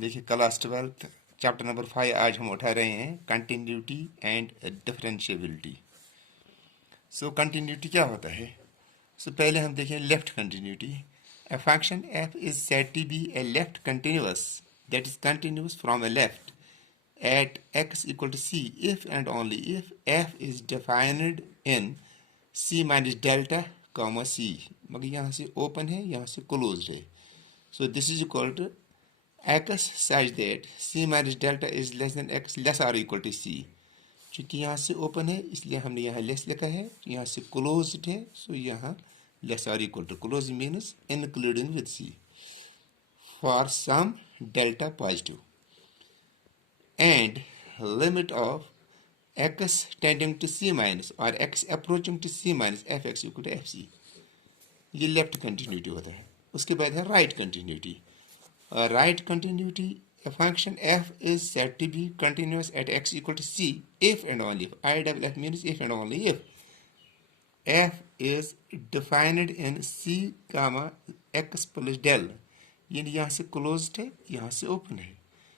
देखिए class 12 chapter number 5 आज हम उठा रहे हैं continuity and differentiability. So continuity क्या होता है? पहले हम देखें left continuity. A function f is said to be a left continuous that is continuous from a left at x equal to c if and only if f is defined in c minus delta comma c। मगर यहाँ से open है, यहाँ से close है। So this is equal to x such that c minus delta is less than x less or equal to c। चूँकि यहाँ से ओपन है इसलिए हमने यहाँ लेस लिखा है, यहाँ से क्लोज्ड है, सो यहाँ लेस और equal to close means including with c for some delta positive and limit of x tending to c minus or x approaching to c minus fx equal to fc। ये left continuity होता है। उसके बाद है right continuity. Right continuity a function f is said to be continuous at x equal to c if and only if if means if and only if f is defined in c comma x plus del। यानी यहाँ से closed है, यहाँ से open है।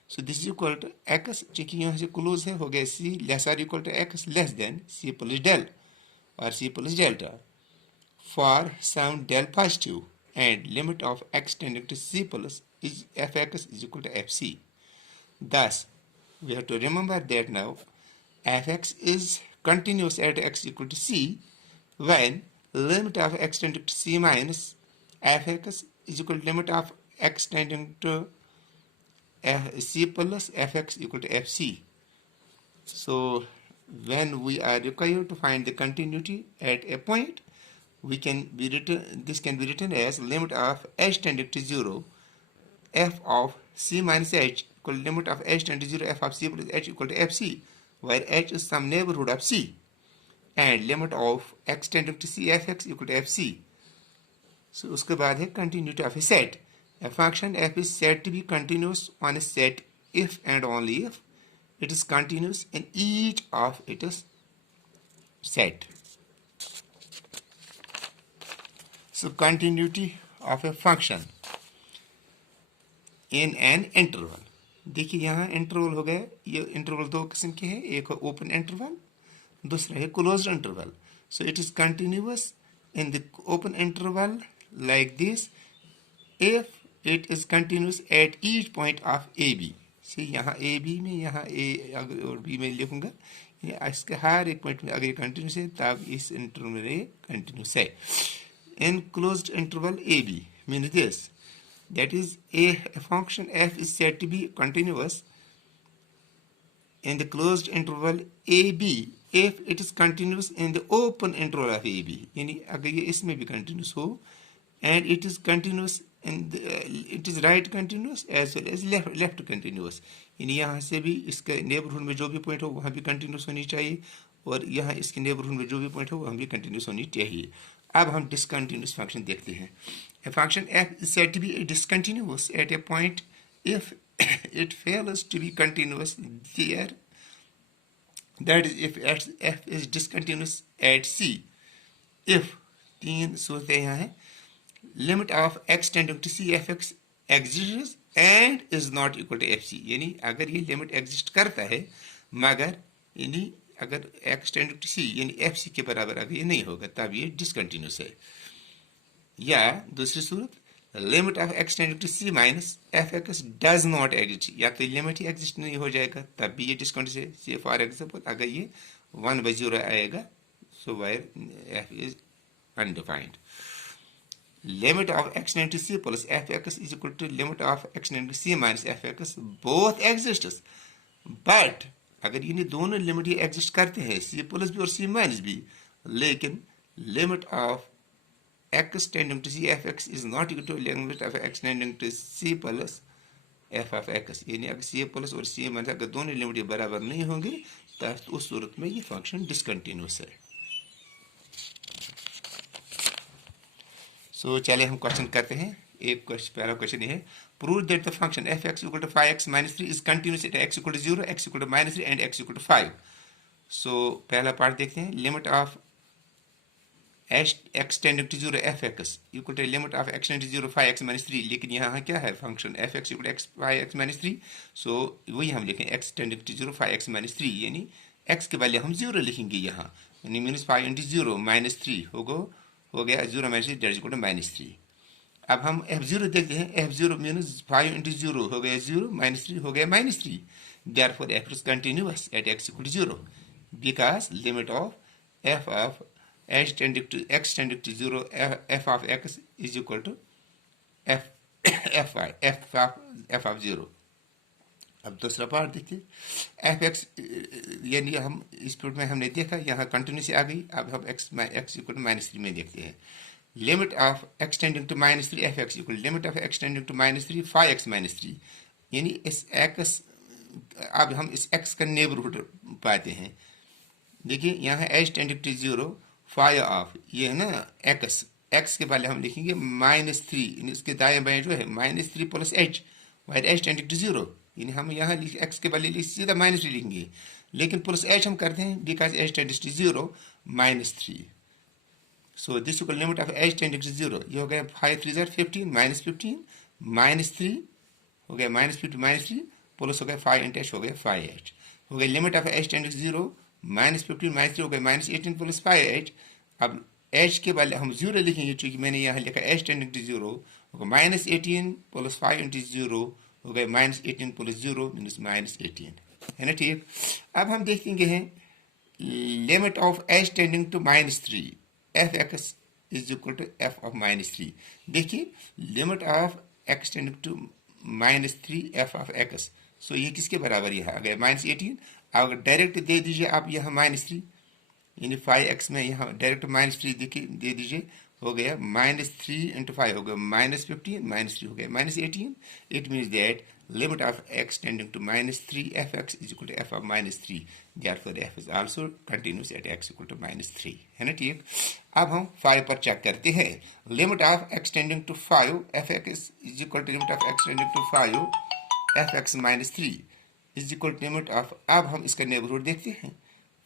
So this is equal to x, चूँकि यहाँ से क्लोज है, हो गया c less or equal to x less than c plus del और c plus delta for some del positive and limit of x tending to c plus is f x is equal to f c. Thus, we have to remember that now fx is continuous at x equal to c when limit of x tending to c minus fx is equal to limit of x tending to c plus fx equal to fc. So, when we are required to find the continuity at a point, we can be written. This can be written as limit of h tending to 0 f of c minus h equal to limit of h tending to 0 f of c plus h equal to fc, where h is some neighborhood of c, and limit of x tending to c fx equal to fc. So उसके बाद है continuity of a set. A function f is said to be continuous on a set if and only if it is continuous in each of its set. So continuity of a function in an interval। देखिए यहाँ interval हो गया। ये interval दो किस्म के हैं, एक ओपन इंटरवल, दूसरा है closed interval. So it is continuous in the open interval like this if it is continuous at each point of a b. See यहाँ ए बी में, यहाँ ए और बी में लिखूंगा, इसके हर एक पॉइंट में अगर ये कंटिन्यूस है तब इस इंटरवल में ये कंटिन्यूस है। In closed interval a b mean this, that is a function f is said to be continuous in the closed interval ab if it is continuous in the open interval of ab। यानी अगर ये इसमें भी continuous हो and it is continuous in the, it is right continuous as well as left continuous। यानी यहाँ से भी इसके नेबरहुड में जो भी पॉइंट हो वहाँ भी कंटिन्यूस होनी चाहिए और यहाँ इसके नेबरहुड में जो भी पॉइंट हो वहाँ भी कंटिन्यूस होनी चाहिए। अब हम डिसकंटिन्यूस फंक्शन देखते हैं। A function f is said to be discontinuous at a point if it fails to be continuous there, that is if f is discontinuous at c if तीन सूरतें यहाँ हैं, limit of x tending to c fx exists and is not equal to fc। यानी अगर ये limit exist करता है मगर यानी अगर x tending to c यानी fc के बराबर अगर ये नहीं होगा तब ये डिसकंटिन्यूस है। या दूसरी सूरत limit of x tending to c minus f x does not exist, या तो लिमिट ही एग्जिस्ट नहीं हो जाएगा तब भी ये डिसकंटिन्यूस है। सी फॉर एग्जांपल अगर ये 1/0 आएगा so where f is undefined. Limit of x tending to c plus f x is equal to limit of x tending to c minus f x both exist, but अगर ये दोनों limit ही exist करते हैं C plus भी और सी minus भी, लेकिन limit of x tending to c f x is not equal to limit of x tending to c plus f of x। यानी अगर c प्लस और c माइनस अगर दोनों लिमिट बराबर नहीं होंगे तब उस सूरत में ये फंक्शन डिसकंटिन्यूस है। सो चलिए हम क्वेश्चन करते हैं। एक पहला क्वेश्चन ये है, prove that the function f x equal to 5x minus 3 is continuous at x equal to 0, x equal to minus 3 and x equal to 5। So पहला पार्ट देखते हैं। Limit of x tending to 0 f x equal to limit of x tending to 0 5x minus 3, लेकिन यहाँ क्या है function f x equal x 5x minus 3, so वही हम लिखें x tending to 0 5x minus 3, यानी x के बदले हम 0 लिखेंगे यहाँ, यानी मीनस 5 इंटू 0 माइनस 3 हो गया 0 minus 3 that is equal to minus 3। अब हम f0 देखते हैं, f0 मीनस 5 इंटू 0 हो गया 0 माइनस 3 हो गया minus 3, therefore f is continuous at x equal to 0 because limit of f of x tending to 0 f of x is equal to f f of 0। अब दूसरा पार्ट देखिए, F x यानी हम इस पॉइंट में हमने देखा यहाँ कंटिन्यूस आ गई, अब हम एक्स इक्वल टू माइनस 3 में देखते हैं। Limit of x tending to minus 3 f x equal limit of x tending to minus 3 5x minus 3, यानी इस एक्स, अब हम इस एक्स का नेबरहुड पाते हैं। देखिए यहाँ एच टेंडिंग टू 0 5 ऑफ ये है ना एक्स, एक्स के पहले हम लिखेंगे माइनस 3, इसके दाएं बाएं जो है minus 3 plus h white h tending to 0, यानी हम यहाँ एक्स के पहले सीधा माइनस 3 लिखेंगे, लेकिन प्लस एच हम करते हैं because h tending to 0 minus 3, so this equal limit of h tending to 0, ये हो गया 5 3 15 माइनस 3 हो गया माइनस 50 माइनस 3 प्लस हो गया 5 इंटू एच हो गया 5h हो गया limit of h tending to 0 minus 15 minus 3 हो गया माइनस 18 प्लस 5h। अब एच के बदले हम 0 लिखेंगे, चूंकि मैंने यहाँ लिखा एच टेंडिंग टू 0 होगा माइनस 18 प्लस 5 इंटू 0 हो गया माइनस 18 प्लस 0 मीनस माइनस 18, है ना ठीक। अब हम देखेंगे हैं limit of h tending to minus 3 f x is equal to f of minus 3। देखिए limit of x tending to minus 3 f of x, so ये किसके बराबर है, अगर माइनस 18, अगर डायरेक्ट दे दीजिए आप यहाँ माइनस 3, यानी 5x में यहाँ डायरेक्ट माइनस 3 दे दीजिए, हो गया माइनस 3 इंटू 5 हो गया माइनस 15 माइनस 3 हो गया minus 18, it means that limit of x tending to minus 3 f x is equal to f of minus 3, therefore f is also continuous at x equal to minus 3, है ना ठीक। अब हम 5 पर चेक करते हैं, limit of x tending to 5 f x is equal to limit of x tending to 5 f x minus 3 is equal to limit of, अब हम इसका नेबरहुड देखते हैं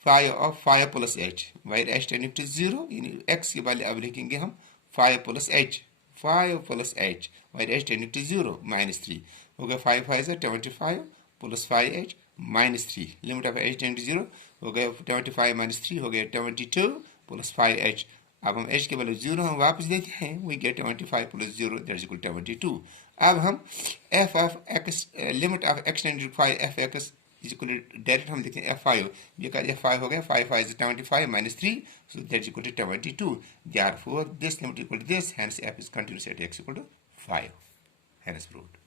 5 of 5 plus h white h tending to 0, यानी x के बदले अब लिखेंगे हम 5 plus h white h tending to 0 minus 3 हो गया 5 5 25 plus 5h minus 3, limit of h tending to 0 हो गया 25 माइनस 3 हो गया 22 प्लस 5h। अब हम h के बदले 0 हम वापस देते हैं, we get 25 plus 0 that is equal 22। अब हम f of x limit of x tending to 5 f x is equal direct हम लिखें f5, बिकॉज f5 हो गया 5 5 is 25 minus 3, so that is equal to 22, therefore this limit equal to this, hence f is continuous at x equal to 5, hence proved।